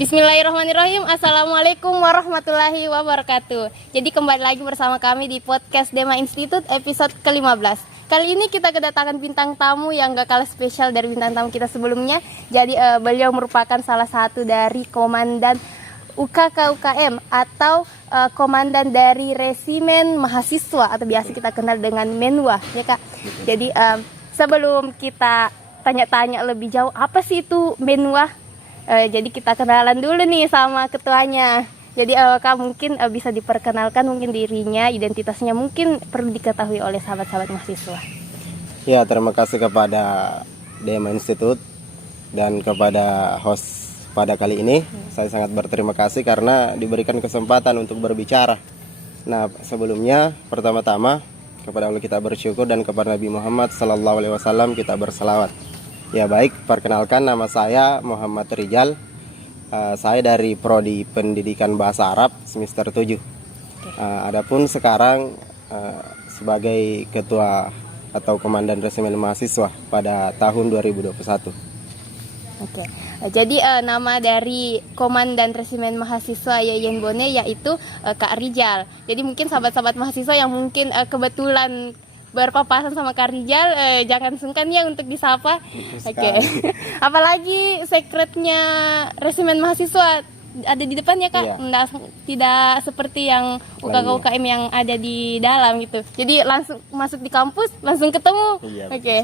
Bismillahirrahmanirrahim. Assalamualaikum warahmatullahi wabarakatuh. Jadi kembali lagi bersama kami di podcast Dema Institute episode ke-15. Kali ini kita kedatangan bintang tamu yang gak kalah spesial dari bintang tamu kita sebelumnya. Jadi beliau merupakan salah satu dari komandan UKK UKM atau komandan dari Resimen Mahasiswa atau biasa kita kenal dengan Menwa, ya Kak. Jadi sebelum kita tanya-tanya lebih jauh apa sih itu Menwa? Jadi kita kenalan dulu nih sama ketuanya. Jadi Kak mungkin bisa diperkenalkan mungkin dirinya, identitasnya mungkin perlu diketahui oleh sahabat-sahabat mahasiswa. Ya, terima kasih kepada Dema Institute dan kepada host pada kali ini. Saya sangat berterima kasih karena diberikan kesempatan untuk berbicara. Nah, sebelumnya pertama-tama kepada Allah kita bersyukur dan kepada Nabi Muhammad SAW kita berselawat. Ya baik, perkenalkan nama saya Muhammad Rijal. Saya dari Prodi Pendidikan Bahasa Arab semester 7. Adapun sekarang sebagai ketua atau komandan Resimen Mahasiswa pada tahun 2021. Oke. Jadi nama dari komandan Resimen Mahasiswa Yayan Bone yaitu Kak Rijal. Jadi mungkin sahabat-sahabat mahasiswa yang mungkin kebetulan berpapasan sama Kak Rijal, jangan sungkan ya untuk disapa. Oke. Apalagi sekretnya Resimen Mahasiswa ada di depan ya Kak. Iya. Tidak seperti yang UKK UKM yang ada di dalam gitu. Jadi langsung masuk di kampus langsung ketemu. Iya, oke.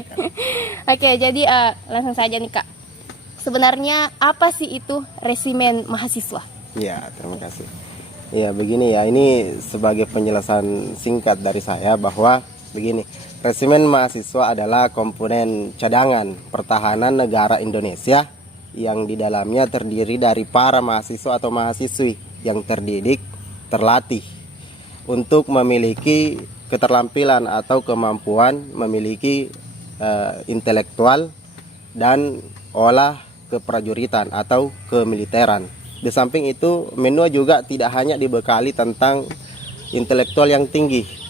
Oke, jadi langsung saja nih Kak. Sebenarnya apa sih itu Resimen Mahasiswa? Ya, terima kasih. Ya, begini ya, ini sebagai penjelasan singkat dari saya bahwa begini, Resimen Mahasiswa adalah komponen cadangan pertahanan negara Indonesia yang di dalamnya terdiri dari para mahasiswa atau mahasiswi yang terdidik, terlatih untuk memiliki keterampilan atau kemampuan memiliki intelektual dan olah keprajuritan atau kemiliteran. Di samping itu, Menwa juga tidak hanya dibekali tentang intelektual yang tinggi.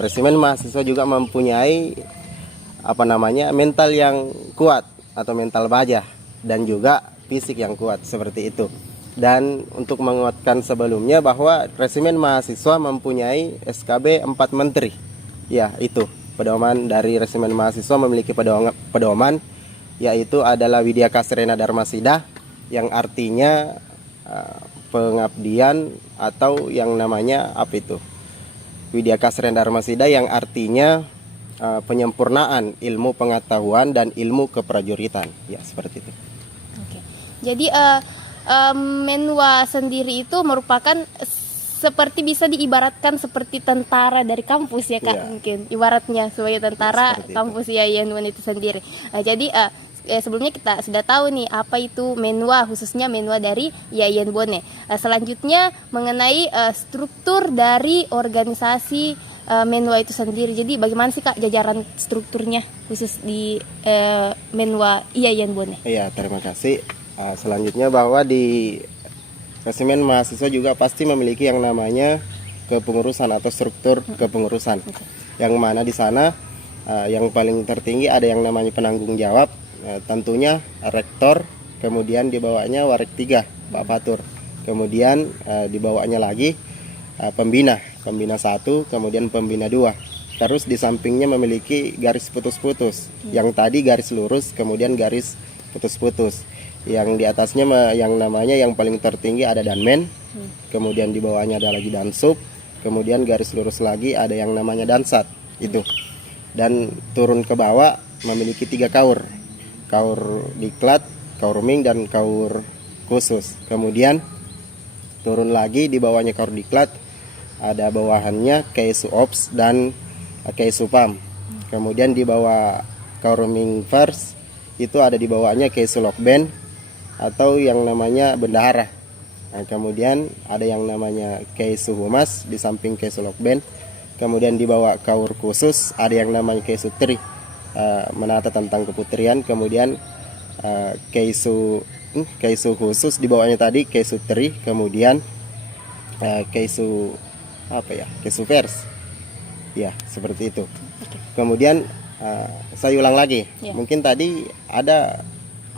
Resimen Mahasiswa juga mempunyai mental yang kuat atau mental baja dan juga fisik yang kuat seperti itu. Dan untuk menguatkan sebelumnya bahwa Resimen Mahasiswa mempunyai SKB 4 Menteri. Ya, itu pedoman dari Resimen Mahasiswa memiliki pedoman yaitu adalah Widya Kasrena Dharmasida yang artinya pengabdian atau yang namanya Widya Kasrena Dharmasida yang artinya penyempurnaan ilmu pengetahuan dan ilmu keprajuritan. Ya, seperti itu. Oke. Jadi Menwa sendiri itu merupakan seperti bisa diibaratkan seperti tentara dari kampus ya Kak, ya. Mungkin ibaratnya sebagai tentara kampus Yayan Bone itu sendiri. Jadi sebelumnya kita sudah tahu nih apa itu Menwa, khususnya Menwa dari Yayan Bone. Selanjutnya mengenai struktur dari organisasi Menwa itu sendiri. Jadi bagaimana sih Kak jajaran strukturnya khusus di Menwa Yayan Bone? Iya, terima kasih. Selanjutnya bahwa di Resimen Mahasiswa juga pasti memiliki yang namanya kepengurusan atau struktur kepengurusan. Yang mana di sana yang paling tertinggi ada yang namanya penanggung jawab. Tentunya rektor, kemudian di bawahnya warik 3 Pak Fatur, kemudian di bawahnya lagi pembina 1, kemudian pembina 2. Terus di sampingnya memiliki garis putus-putus, yang tadi garis lurus, kemudian garis putus-putus. Yang di atasnya yang namanya yang paling tertinggi ada danmen, kemudian di bawahnya ada lagi dansub, kemudian garis lurus lagi ada yang namanya dansat itu. Dan turun ke bawah memiliki 3 kaur diklat, kaur ming, dan kaur khusus. Kemudian turun lagi di bawahnya kaur diklat ada bawahannya keisu ops dan keisu pam. Kemudian di bawah kaur ming first itu ada di bawahnya keisu lokben atau yang namanya bendahara. Nah, kemudian ada yang namanya keisu humas di samping keisu lokben. Kemudian di bawah kaur khusus ada yang namanya keisu tri, menata tentang keputrian. Kemudian keisu khusus di bawahnya tadi keisu tri, kemudian keisu keisu vers. Ya, seperti itu. Kemudian saya ulang lagi. Mungkin tadi ada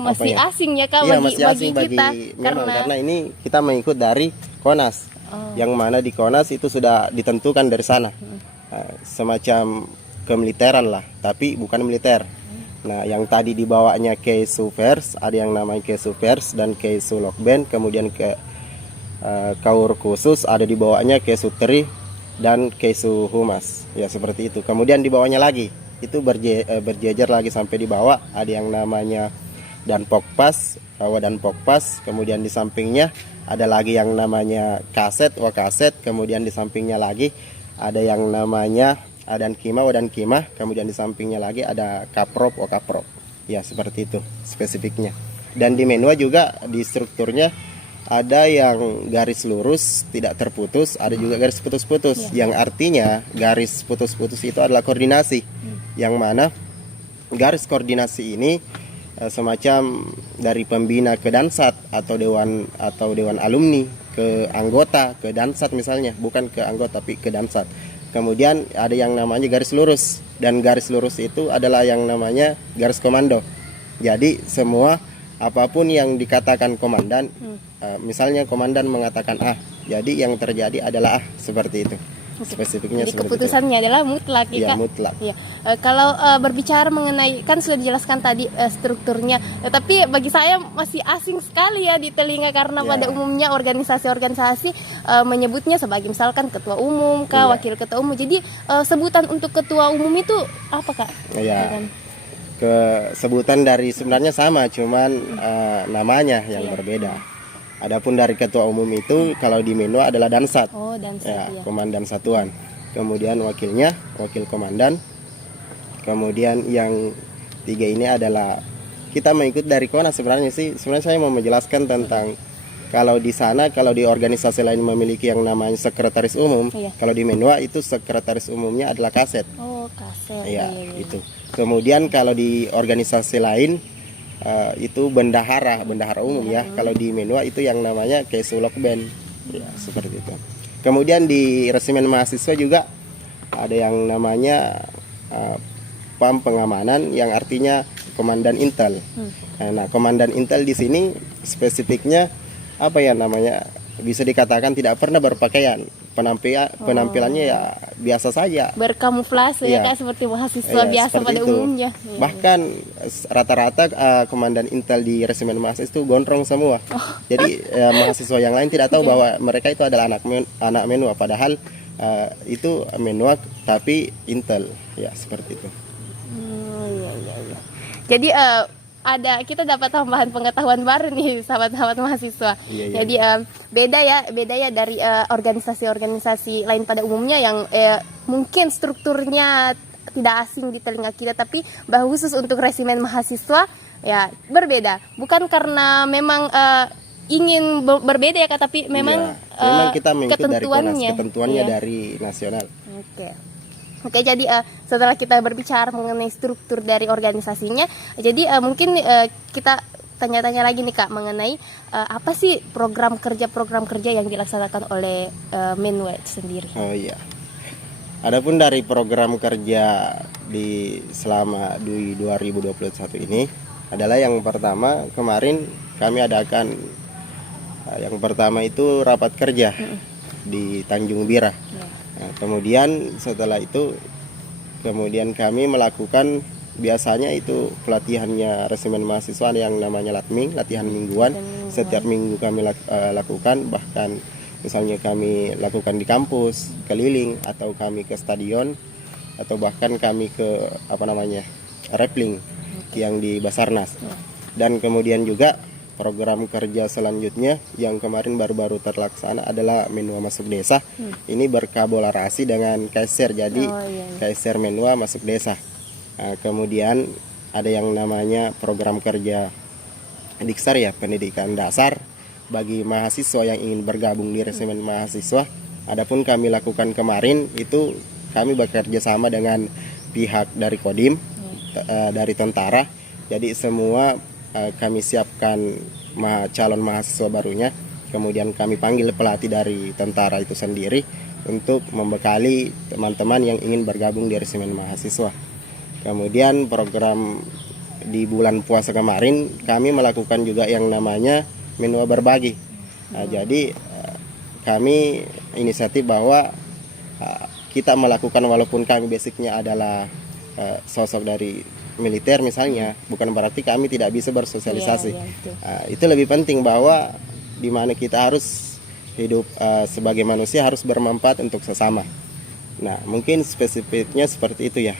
masih asing ya Kak, iya, bagi, masih asing bagi kita memang, karena ini kita mengikut dari Konas, yang mana di Konas itu sudah ditentukan dari sana. Semacam kemiliteran lah, tapi bukan militer. Nah, yang tadi dibawanya Keisu Vers, ada yang namanya Keisu Vers dan Keisu Lokben, kemudian ke Kaur khusus ada di bawahnya Keisu Teri dan Keisu Humas. Ya, seperti itu. Kemudian di bawahnya lagi itu berjejer lagi sampai di bawah ada yang namanya Dan Pokpas, dan Pokpas, kemudian di sampingnya ada lagi yang namanya Kaset, Wakaset, kemudian di sampingnya lagi ada yang namanya Adan Kima, Wadan Kima, kemudian di sampingnya lagi ada Kaprop, Wakaprop. Ya, seperti itu spesifiknya. Dan di menua juga di strukturnya ada yang garis lurus tidak terputus, ada juga garis putus-putus, yang artinya garis putus-putus itu adalah koordinasi, yang mana garis koordinasi ini semacam dari pembina ke Dansat atau dewan alumni ke anggota ke Dansat misalnya, bukan ke anggota tapi ke Dansat. Kemudian ada yang namanya garis lurus, dan garis lurus itu adalah yang namanya garis komando. Jadi semua apapun yang dikatakan komandan, misalnya komandan mengatakan A, jadi yang terjadi adalah A, seperti itu. Spesifiknya jadi seperti keputusannya itu. adalah mutlak ya Ya, Kak? mutlak. Ya. Kalau berbicara mengenai, kan sudah dijelaskan tadi strukturnya, tapi bagi saya masih asing sekali ya di telinga, karena pada umumnya organisasi-organisasi menyebutnya sebagai misalkan ketua umum Kak, wakil ketua umum. Jadi sebutan untuk ketua umum itu apa Kak? Ya, sebutan dari sebenarnya sama, cuman namanya yang berbeda. Adapun dari ketua umum itu kalau di Menua adalah Dansat. Oh, Dansat ya, ya. Komandan satuan. Kemudian wakilnya wakil komandan. Kemudian yang tiga ini adalah kita mengikut dari Konas. Sebenarnya saya mau menjelaskan tentang kalau di sana, kalau di organisasi lain memiliki yang namanya sekretaris umum, kalau di Menua itu sekretaris umumnya adalah Kaset. Oh, Kaset. Ya, itu. Kemudian kalau di organisasi lain itu bendahara umum ya. Kalau di Menua itu yang namanya Keisu Lokben. Ya, seperti itu. Kemudian di resimen mahasiswa juga ada yang namanya PAM pengamanan, yang artinya komandan intel. Nah, komandan intel di sini spesifiknya apa ya namanya? Bisa dikatakan tidak pernah berpakaian. Penampilannya ya biasa saja. Berkamuflase ya Kak, seperti mahasiswa biasa pada itu. umumnya. Bahkan rata-rata komandan intel di resimen mahasiswa itu gondrong semua. Jadi mahasiswa yang lain tidak tahu bahwa mereka itu adalah anak Menua, padahal itu Menua tapi intel. Ya, seperti itu. Iya. Jadi kita dapat tambahan pengetahuan baru nih sahabat-sahabat mahasiswa. Iya. Jadi beda ya dari organisasi-organisasi lain pada umumnya yang mungkin strukturnya tidak asing di telinga kita, tapi khusus untuk resimen mahasiswa ya berbeda. Bukan karena memang ingin berbeda ya Kak, tapi memang kita mengikuti dari Konas, ketentuannya dari nasional. Oke, jadi setelah kita berbicara mengenai struktur dari organisasinya, jadi mungkin kita tanya-tanya lagi nih Kak mengenai apa sih program kerja yang dilaksanakan oleh Menua sendiri. Oh iya. Adapun dari program kerja selama 2021 ini adalah yang pertama kemarin kami adakan yang pertama itu rapat kerja di Tanjung Bira. Nah, kemudian setelah itu kami melakukan biasanya itu pelatihannya resimen mahasiswa yang namanya latming, latihan mingguan. Setiap minggu kami lakukan, bahkan misalnya kami lakukan di kampus, keliling, atau kami ke stadion, atau bahkan kami ke rappling yang di Basarnas. Dan kemudian juga program kerja selanjutnya yang kemarin baru-baru terlaksana adalah Menua Masuk Desa. Ini berkolaborasi dengan KSR, jadi KSR Menua Masuk Desa. Nah, kemudian ada yang namanya program kerja Diksar ya, pendidikan dasar bagi mahasiswa yang ingin bergabung di resimen mahasiswa. Adapun kami lakukan kemarin itu kami bekerja sama dengan pihak dari Kodim, dari tentara. Jadi semua kami siapkan calon mahasiswa barunya, kemudian kami panggil pelatih dari tentara itu sendiri untuk membekali teman-teman yang ingin bergabung di resimen mahasiswa. Kemudian program di bulan puasa kemarin kami melakukan juga yang namanya menu berbagi. Jadi kami inisiatif bahwa kita melakukan, walaupun kami basicnya adalah sosok dari militer misalnya, bukan berarti kami tidak bisa bersosialisasi. Itu lebih penting bahwa dimana kita harus hidup sebagai manusia harus bermanfaat untuk sesama. Nah, mungkin spesifiknya seperti itu ya.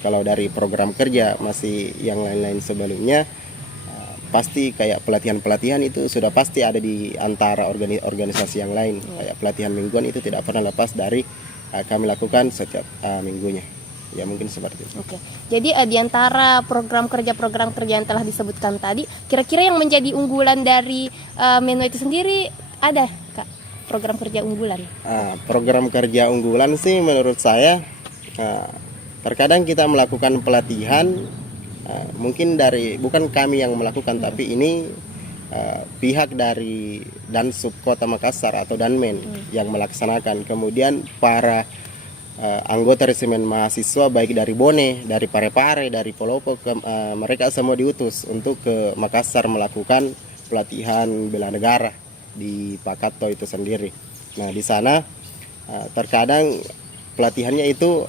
Kalau dari program kerja masih yang lain-lain sebelumnya, pasti kayak pelatihan-pelatihan itu sudah pasti ada di antara organisasi yang lain. Kayak pelatihan mingguan itu tidak pernah lepas dari kami lakukan setiap minggunya. Ya mungkin seperti itu. Oke. Jadi di antara program kerja yang telah disebutkan tadi, kira-kira yang menjadi unggulan dari menu itu sendiri ada, Kak? Program kerja unggulan? Program kerja unggulan sih menurut saya, terkadang kita melakukan pelatihan, mungkin dari bukan kami yang melakukan, tapi ini pihak dari Dansub Kota Makassar atau Danmen yang melaksanakan. Kemudian para anggota resimen mahasiswa baik dari Bone, dari Parepare, dari Polopo, mereka semua diutus untuk ke Makassar melakukan pelatihan bela negara di Pakato itu sendiri. Nah, di sana terkadang pelatihannya itu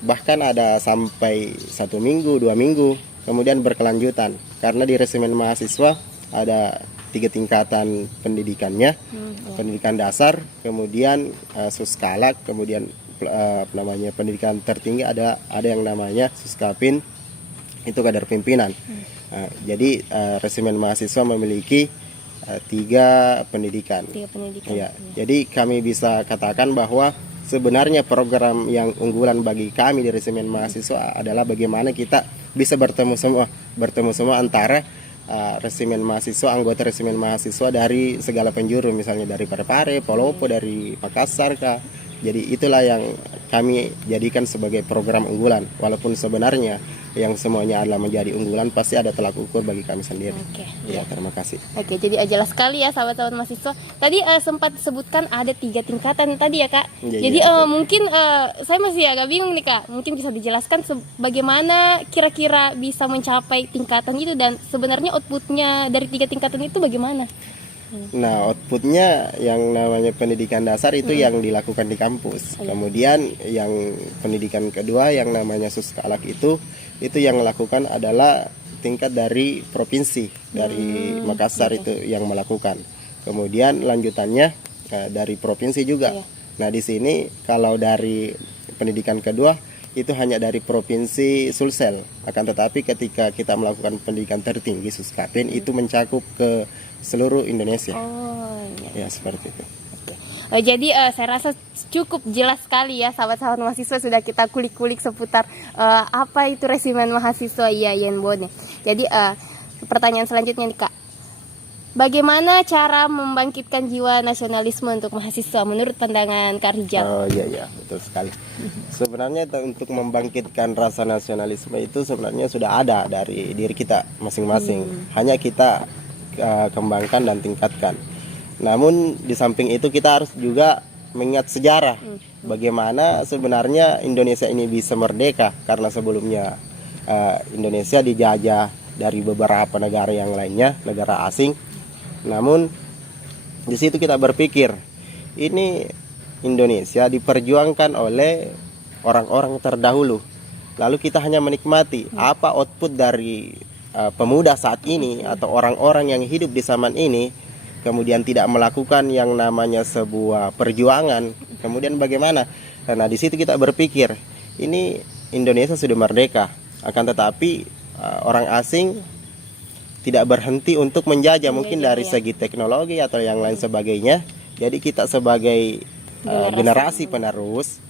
bahkan ada sampai 1 minggu, 2 minggu, kemudian berkelanjutan. Karena di resimen mahasiswa ada 3 tingkatan pendidikannya, pendidikan dasar, kemudian suskalak, kemudian pendidikan tertinggi ada yang namanya suskapin, itu kadar pimpinan. Jadi resimen mahasiswa memiliki 3 pendidikan. Ya, jadi kami bisa katakan bahwa sebenarnya program yang unggulan bagi kami di resimen mahasiswa adalah bagaimana kita bisa bertemu semua antara resimen mahasiswa, anggota resimen mahasiswa dari segala penjuru, misalnya dari Parepare, Polopo, dari Makassar kah. Jadi itulah yang kami jadikan sebagai program unggulan. Walaupun sebenarnya yang semuanya adalah menjadi unggulan, pasti ada tolak ukur bagi kami sendiri. Ya, terima kasih. Oke, jadi jelas sekali ya sahabat-sahabat mahasiswa. Tadi sempat disebutkan ada 3 tingkatan tadi ya, Kak. Jadi mungkin saya masih agak bingung nih, Kak. Mungkin bisa dijelaskan bagaimana kira-kira bisa mencapai tingkatan itu, dan sebenarnya outputnya dari 3 tingkatan itu bagaimana? Nah, outputnya yang namanya pendidikan dasar itu yang dilakukan di kampus. Kemudian yang pendidikan kedua yang namanya suskalak itu yang melakukan adalah tingkat dari provinsi, dari Makassar itu yang melakukan. Kemudian lanjutannya dari provinsi juga. Nah, di sini kalau dari pendidikan kedua itu hanya dari provinsi Sulsel. Akan tetapi ketika kita melakukan pendidikan tertinggi Suskapin itu mencakup ke seluruh Indonesia. Ya, seperti itu. Jadi saya rasa cukup jelas sekali ya sahabat-sahabat mahasiswa, sudah kita kulik-kulik seputar apa itu resimen mahasiswa IAIN Bone. Jadi pertanyaan selanjutnya nih, Kak. Bagaimana cara membangkitkan jiwa nasionalisme untuk mahasiswa menurut pandangan Kak Rijal? Oh iya, betul sekali. Sebenarnya untuk membangkitkan rasa nasionalisme itu sebenarnya sudah ada dari diri kita masing-masing. Hanya kita kembangkan dan tingkatkan. Namun di samping itu kita harus juga mengingat sejarah. Bagaimana sebenarnya Indonesia ini bisa merdeka, karena sebelumnya Indonesia dijajah dari beberapa negara yang lainnya, negara asing. Namun di situ kita berpikir, ini Indonesia diperjuangkan oleh orang-orang terdahulu. Lalu kita hanya menikmati apa output dari pemuda saat ini atau orang-orang yang hidup di zaman ini, kemudian tidak melakukan yang namanya sebuah perjuangan. Kemudian bagaimana? Karena di situ kita berpikir, ini Indonesia sudah merdeka, akan tetapi orang asing tidak berhenti untuk menjajah, mungkin dari segi teknologi atau yang lain sebagainya. Jadi kita sebagai generasi penerus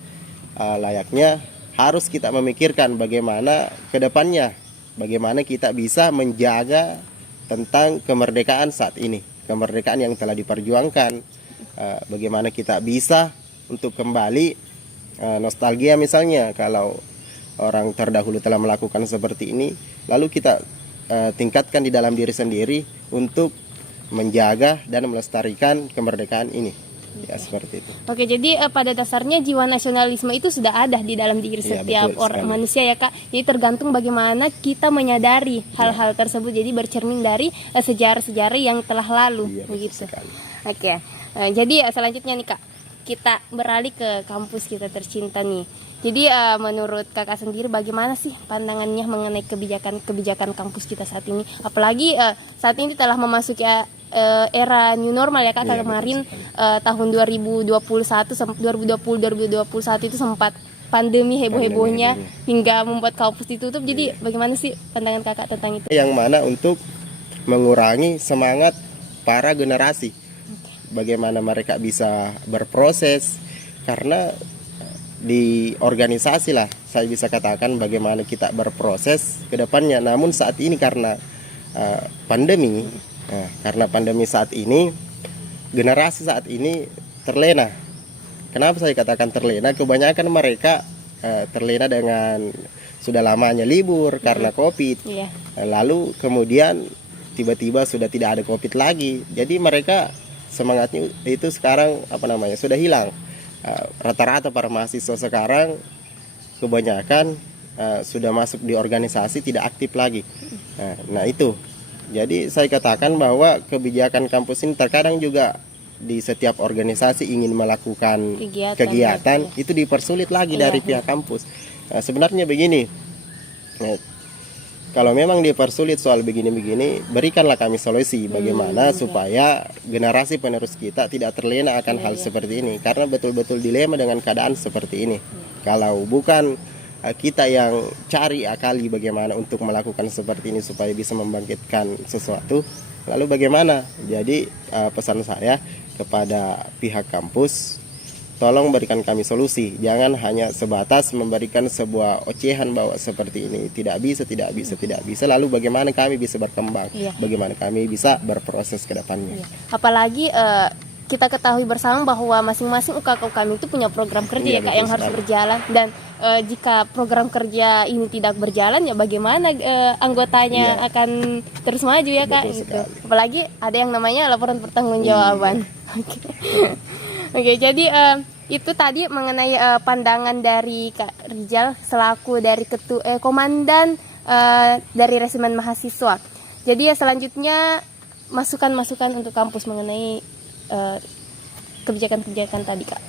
layaknya harus kita memikirkan bagaimana ke depannya, bagaimana kita bisa menjaga tentang kemerdekaan saat ini, kemerdekaan yang telah diperjuangkan. Bagaimana kita bisa untuk kembali nostalgia, misalnya kalau orang terdahulu telah melakukan seperti ini, lalu kita tingkatkan di dalam diri sendiri untuk menjaga dan melestarikan kemerdekaan ini. Ya seperti itu. Oke, jadi pada dasarnya jiwa nasionalisme itu sudah ada di dalam diri Iya, setiap betul orang sekali. manusia ya Kak. Jadi tergantung bagaimana kita menyadari hal-hal tersebut. Jadi bercermin dari sejarah-sejarah yang telah lalu, Iya, betul begitu. sekali. Oke, jadi selanjutnya nih Kak, kita beralih ke kampus kita tercinta nih. Jadi menurut Kakak sendiri bagaimana sih pandangannya mengenai kebijakan kampus kita saat ini? Apalagi saat ini telah memasuki era new normal ya Kak. Iya, Kemarin betul sekali. tahun 2021 itu sempat pandemi heboh-hebohnya hingga membuat kampus ditutup. Jadi bagaimana sih pandangan Kakak tentang itu? Yang mana untuk mengurangi semangat para generasi, bagaimana mereka bisa berproses, karena di organisasi lah saya bisa katakan bagaimana kita berproses ke depannya. Namun saat ini karena pandemi, karena pandemi saat ini, generasi saat ini terlena. Kenapa saya katakan terlena? Kebanyakan mereka terlena dengan sudah lamanya libur karena COVID. Iya. Lalu kemudian tiba-tiba sudah tidak ada COVID lagi. Jadi mereka semangatnya itu sekarang sudah hilang. Rata-rata para mahasiswa sekarang kebanyakan sudah masuk di organisasi, tidak aktif lagi. Nah itu. Jadi saya katakan bahwa kebijakan kampus ini terkadang juga di setiap organisasi ingin melakukan kegiatan itu dipersulit lagi dari pihak kampus. Sebenarnya begini, kalau memang dipersulit soal begini-begini, berikanlah kami solusi bagaimana supaya generasi penerus kita tidak terlena akan hal seperti ini, karena betul-betul dilema dengan keadaan seperti ini. Kalau bukan kita yang cari akali bagaimana untuk melakukan seperti ini supaya bisa membangkitkan sesuatu, lalu bagaimana? Jadi pesan saya kepada pihak kampus, tolong berikan kami solusi, jangan hanya sebatas memberikan sebuah ocehan bahwa seperti ini tidak bisa, lalu bagaimana kami bisa berkembang, bagaimana kami bisa berproses ke depannya. Apalagi kita ketahui bersama bahwa masing-masing UKM itu punya program kerja ya Kak yang harus berjalan, dan jika program kerja ini tidak berjalan ya bagaimana anggotanya akan terus maju ya Kak gitu. Apalagi ada yang namanya laporan pertanggungjawaban. Oke, jadi itu tadi mengenai pandangan dari Kak Rizal selaku dari komandan dari resimen mahasiswa. Jadi selanjutnya masukan-masukan untuk kampus mengenai kebijakan-kebijakan tadi Kak.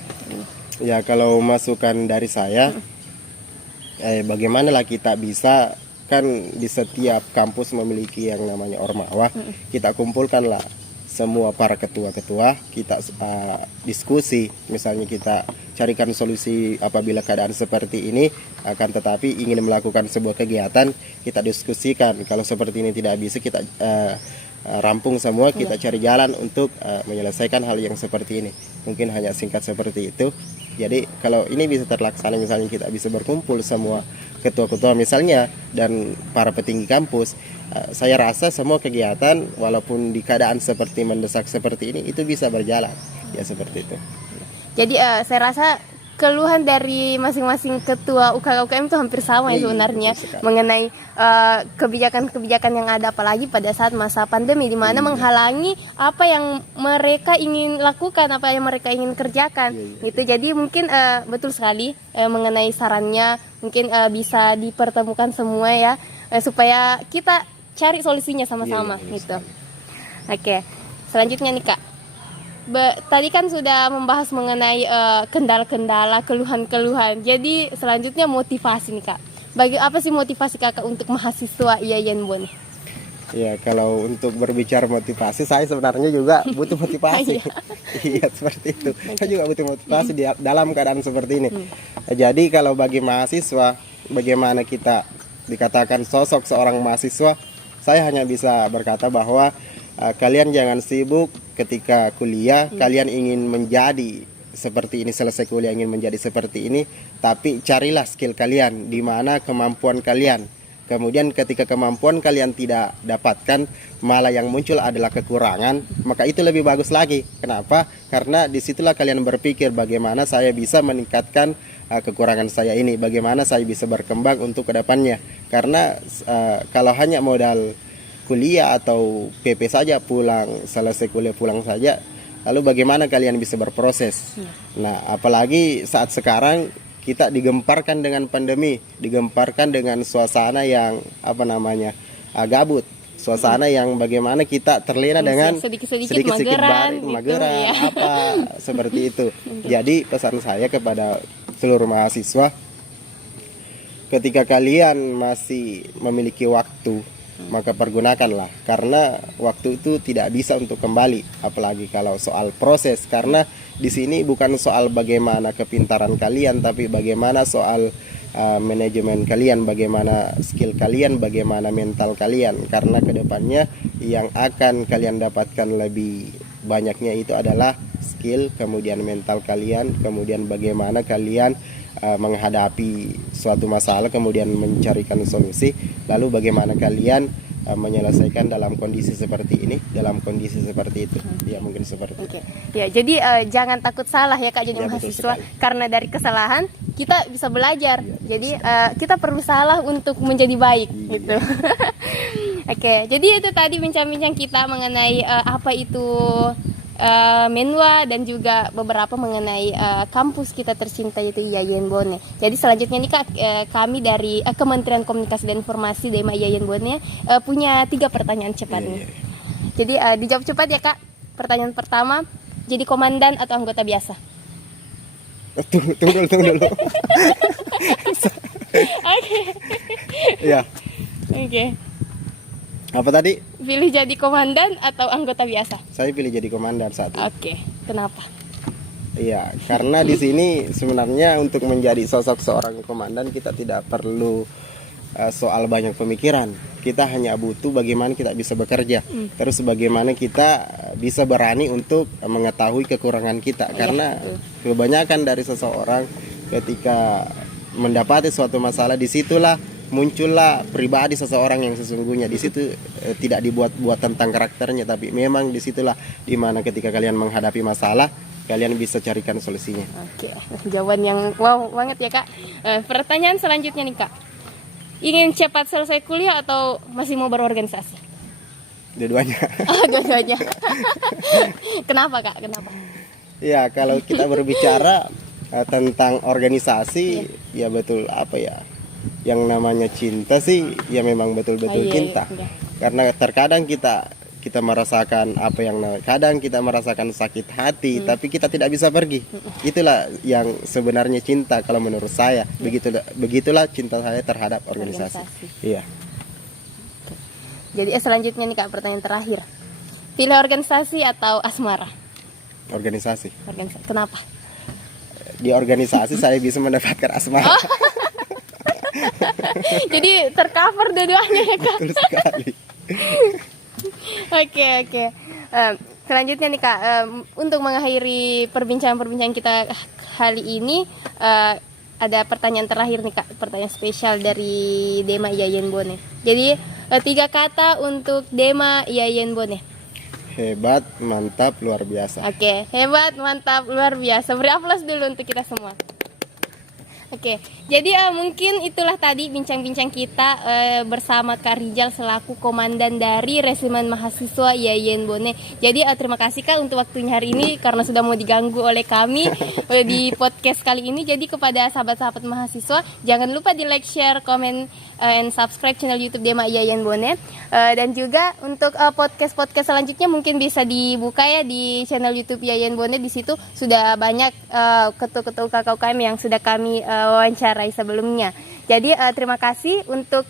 Ya, kalau masukan dari saya, bagaimanalah kita bisa, kan di setiap kampus memiliki yang namanya ormawa, kita kumpulkanlah semua para ketua-ketua, kita diskusi, misalnya kita carikan solusi apabila keadaan seperti ini, akan tetapi ingin melakukan sebuah kegiatan, kita diskusikan. Kalau seperti ini tidak bisa, kita rampung semua, kita cari jalan untuk menyelesaikan hal yang seperti ini. Mungkin hanya singkat seperti itu. Jadi kalau ini bisa terlaksana, misalnya kita bisa berkumpul semua ketua-ketua misalnya dan para petinggi kampus, saya rasa semua kegiatan walaupun di keadaan seperti mendesak seperti ini itu bisa berjalan ya, seperti itu. Jadi saya rasa keluhan dari masing-masing ketua UKM itu hampir sama ya sebenarnya, mengenai kebijakan-kebijakan yang ada, apalagi pada saat masa pandemi di mana menghalangi apa yang mereka ingin lakukan, apa yang mereka ingin kerjakan. Itu jadi mungkin betul sekali mengenai sarannya, mungkin bisa dipertemukan semua ya, supaya kita cari solusinya sama-sama gitu. Oke, selanjutnya nih Kak. Tadi kan sudah membahas mengenai kendala-kendala, keluhan-keluhan. Jadi selanjutnya motivasi nih Kak. Apa sih motivasi Kakak untuk mahasiswa IAIN Bon? Ya, kalau untuk berbicara motivasi, saya sebenarnya juga butuh motivasi. Iya, seperti itu. Saya juga butuh motivasi di dalam keadaan seperti ini. Jadi kalau bagi mahasiswa, bagaimana kita dikatakan sosok seorang mahasiswa, saya hanya bisa berkata bahwa kalian jangan sibuk ketika kuliah, kalian ingin menjadi seperti ini, selesai kuliah ingin menjadi seperti ini, tapi carilah skill kalian, di mana kemampuan kalian. Kemudian ketika kemampuan kalian tidak dapatkan, malah yang muncul adalah kekurangan, maka itu lebih bagus lagi. Kenapa? Karena disitulah kalian berpikir bagaimana saya bisa meningkatkan kekurangan saya ini, bagaimana saya bisa berkembang untuk kedepannya. Karena kalau hanya modal kuliah atau PP saja pulang, selesai kuliah pulang saja, lalu bagaimana kalian bisa berproses. Nah, apalagi saat sekarang kita digemparkan dengan pandemi, digemparkan dengan suasana yang gabut, suasana yang bagaimana kita terlena dengan sedikit-sedikit mageran seperti itu. Jadi pesan saya kepada seluruh mahasiswa, ketika kalian masih memiliki waktu, maka pergunakanlah, karena waktu itu tidak bisa untuk kembali, apalagi kalau soal proses, karena di sini bukan soal bagaimana kepintaran kalian, tapi bagaimana soal manajemen kalian, bagaimana skill kalian, bagaimana mental kalian, karena kedepannya yang akan kalian dapatkan lebih banyaknya itu adalah skill, kemudian mental kalian, kemudian bagaimana kalian menghadapi suatu masalah, kemudian mencarikan solusi, lalu bagaimana kalian menyelesaikan dalam kondisi seperti ini, dalam kondisi seperti itu. Ya mungkin seperti itu. Ya, jadi jangan takut salah ya Kak, jadi Ya, mahasiswa, karena dari kesalahan kita bisa belajar. Jadi kita perlu salah untuk menjadi baik gitu. Oke, jadi itu tadi bincang-bincang kita mengenai apa itu Menwa dan juga beberapa mengenai kampus kita tercinta yaitu IAIN Bone. Jadi selanjutnya nih Kak, kami dari Kementerian Komunikasi dan Informasi DEMA IAIN Bone punya 3 pertanyaan cepat nih. Jadi dijawab cepat ya Kak. Pertanyaan pertama, jadi komandan atau anggota biasa? Tunggu dulu. Oke. Ya. Oke. Apa tadi? Pilih jadi komandan atau anggota biasa? Saya pilih jadi komandan saat ini. Oke. Kenapa? Iya, karena di sini sebenarnya untuk menjadi sosok seorang komandan kita tidak perlu soal banyak pemikiran. Kita hanya butuh bagaimana kita bisa bekerja. Terus bagaimana kita bisa berani untuk mengetahui kekurangan kita. Karena kebanyakan dari seseorang ketika mendapati suatu masalah, disitulah muncullah pribadi seseorang yang sesungguhnya. Di situ tidak dibuat-buat tentang karakternya, tapi memang disitulah dimana ketika kalian menghadapi masalah, kalian bisa carikan solusinya. Oke, jawaban yang wow banget ya Kak. Pertanyaan selanjutnya nih Kak, ingin cepat selesai kuliah atau masih mau berorganisasi? Dua-duanya. Dua-duanya. Kenapa Kak? Kenapa? Ya, kalau kita berbicara tentang organisasi, ya betul yang namanya cinta sih, ya memang betul-betul cinta. Karena terkadang kita merasakan kadang kita merasakan sakit hati, tapi kita tidak bisa pergi. Itulah yang sebenarnya cinta kalau menurut saya. Begitulah cinta saya terhadap organisasi. Iya. Jadi selanjutnya nih Kak, pertanyaan terakhir. Pilih organisasi atau asmara? Organisasi. Kenapa? Di organisasi saya bisa mendapatkan asmara. Jadi tercover dua-duanya ya Kak. Betul sekali. Oke. Selanjutnya nih Kak, untuk mengakhiri perbincangan kita kali ini, ada pertanyaan terakhir nih Kak, pertanyaan spesial dari DEMA IAIN Bone. Jadi 3 kata untuk DEMA IAIN Bone. Hebat, mantap, luar biasa. Oke, hebat, mantap, luar biasa. Beri aplaus dulu untuk kita semua. Oke, jadi mungkin itulah tadi bincang-bincang kita bersama Kak Rijal selaku komandan dari Resimen Mahasiswa IAIN Bone. Jadi terima kasih Kak untuk waktunya hari ini karena sudah mau diganggu oleh kami di podcast kali ini. Jadi kepada sahabat-sahabat mahasiswa, jangan lupa di like, share, komen, and subscribe channel YouTube DEMA IAIN Bone. Dan juga untuk podcast selanjutnya mungkin bisa dibuka ya di channel YouTube IAIN Bone. Di situ sudah banyak ketua-ketua UKM yang sudah kami wawancarai sebelumnya. Jadi terima kasih untuk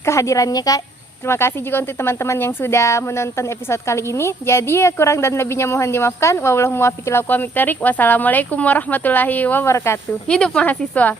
kehadirannya Kak. Terima kasih juga untuk teman-teman yang sudah menonton episode kali ini. Jadi kurang dan lebihnya mohon dimaafkan. Wassalamualaikum warahmatullahi wabarakatuh. Hidup mahasiswa.